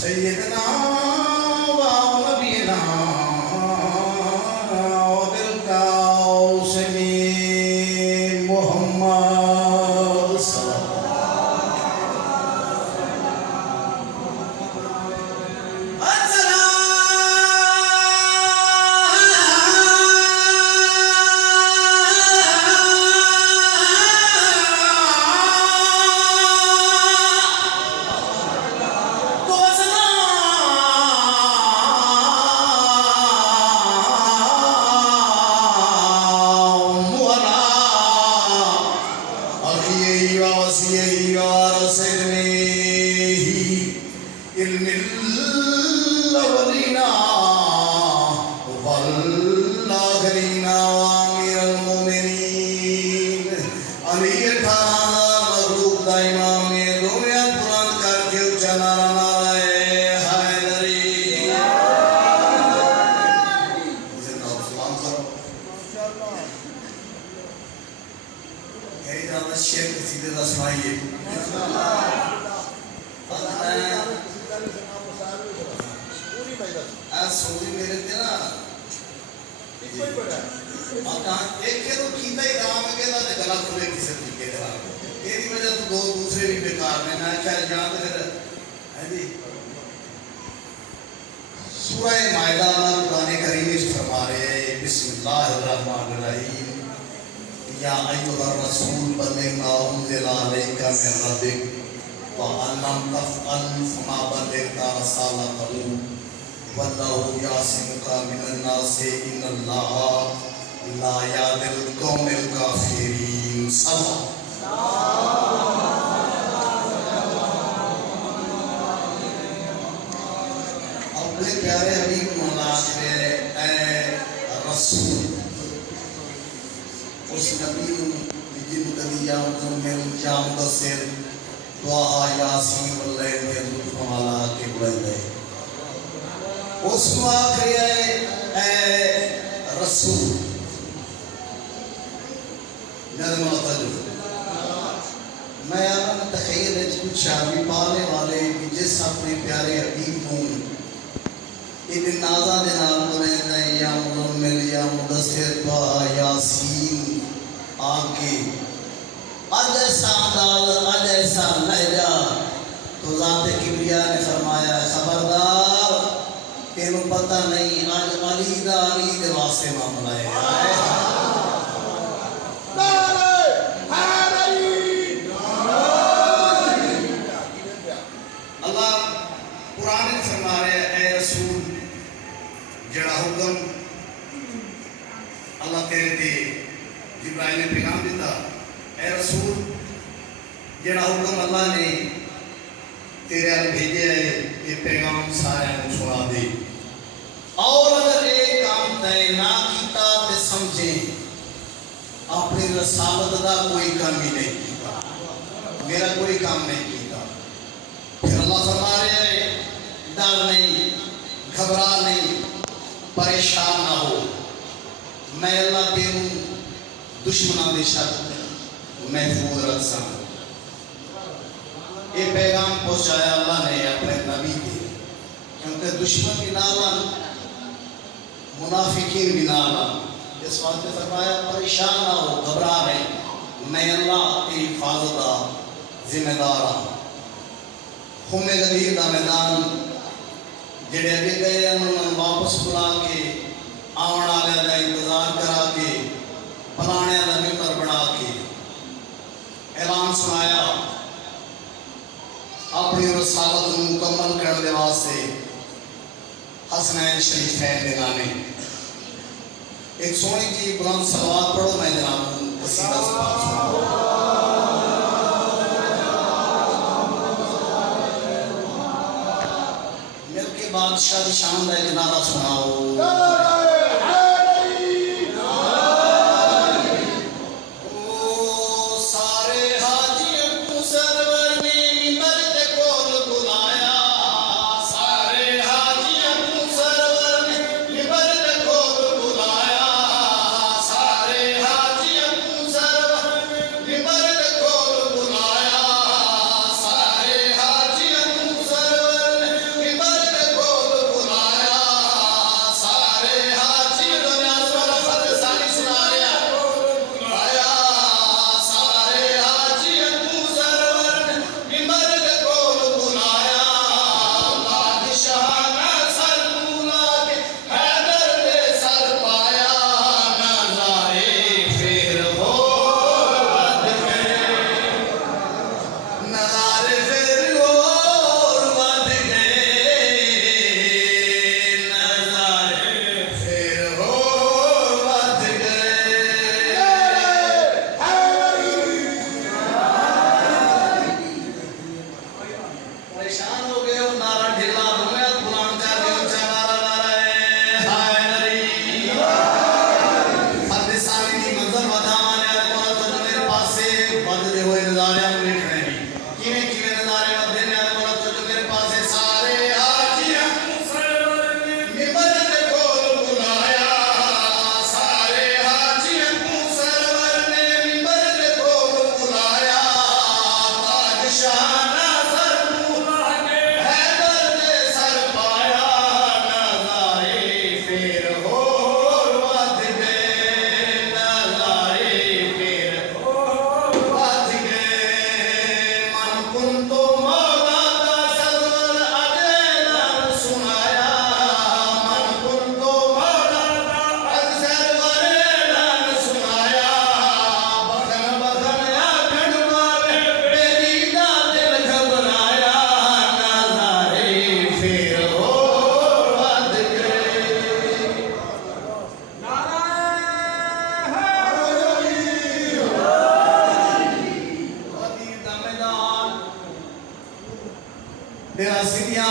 सैयदना व नबीना बिलकाउसनी मोहम्मद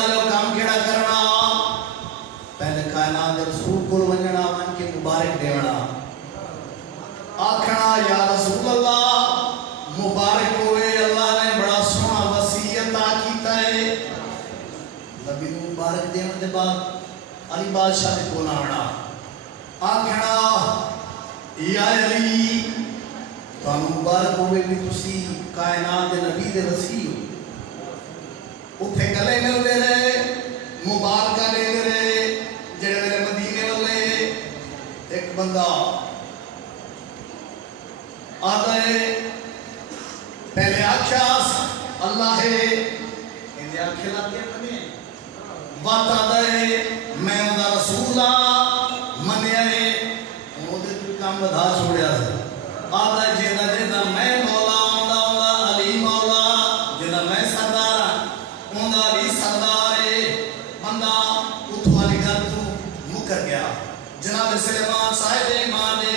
वालों काम केड़ा करना पहले कायनात दे रसूल को वंजना वन के मुबारक देवना आखना या रसूल अल्लाह मुबारक होवे अल्लाह ने बड़ा सोना वसीयत कीता है नबी को मुबारक देने के बाद अली बादशाह ने कोना आना आखना या अली तो मुबारक होवे भी तुसी कायनात दे नबी दे वसी हो उठे गले मिलते रहे मुबारक देते रहे जेड़े मेरे मदीने वाले एक बंदा आता है पहले आख्या अल्लाह है इन्हें आखे लाते बने बात आता है मैं उनका रसूल मनिया है उन्होंने कोई काम बधा छोड़िया आता है जेदा जेदा मैं मौला उनका उनका अली मौला जेदा मैं सरदार उनका अली सरदार है बंदा उठवाली घर तो मुकर गया जनाब सुलेमान साहिब ईमान ने